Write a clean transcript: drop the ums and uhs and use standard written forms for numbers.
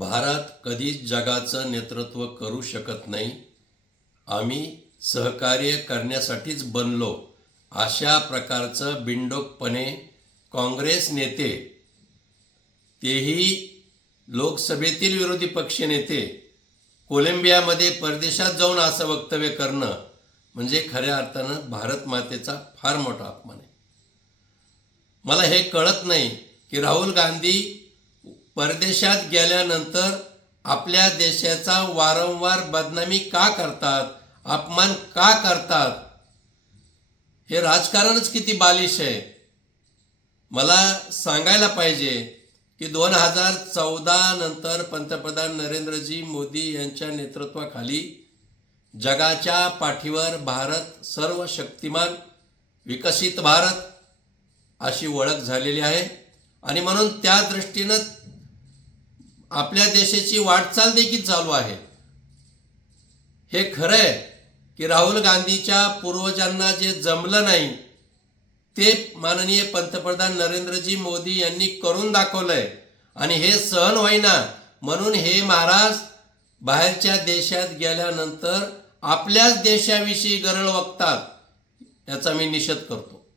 भारत कधीच जगाचं नेतृत्व करू शकत नाही. आम्ही सहकार्य करण्यासाठीच बनलो, अशा प्रकारचं बिनडोकपणे काँग्रेस नेते, तेही लोकसभेतील विरोधी पक्षनेते, कोलंबियामध्ये परदेशात जाऊन असं वक्तव्य करणं म्हणजे खऱ्या अर्थानं भारत मातेचा फार मोठा अपमान आहे. मला हे कळत नाही की राहुल गांधी परदेशात गेल्यानंतर आपल्या देशाचा वारंवार बदनामी का करतात, अपमान का करतात. हे राजकारणच किती बालिश आहे. मला सांगायला पाहिजे की 2014 नंतर पंतप्रधान नरेंद्रजी मोदी यांच्या नेतृत्वाखाली जगाच्या पाठीवर भारत सर्वशक्तिमान विकसित भारत अशी ओळख झालेली आहे. आणि म्हणून त्या दृष्टीनं आपल्या देशाची वाटचाल देखील चालू आहे. हे खरं आहे की राहुल गांधीच्या पूर्वजांना जे जमलं नाही ते माननीय पंतप्रधान नरेंद्रजी मोदी यांनी करून दाखवलंय. आणि हे सहन होईना म्हणून हे महाराज बाहेरच्या देशात गेल्यानंतर आपल्याच देशाविषयी गरळ वक्तात, याचा मी निषेध करतो.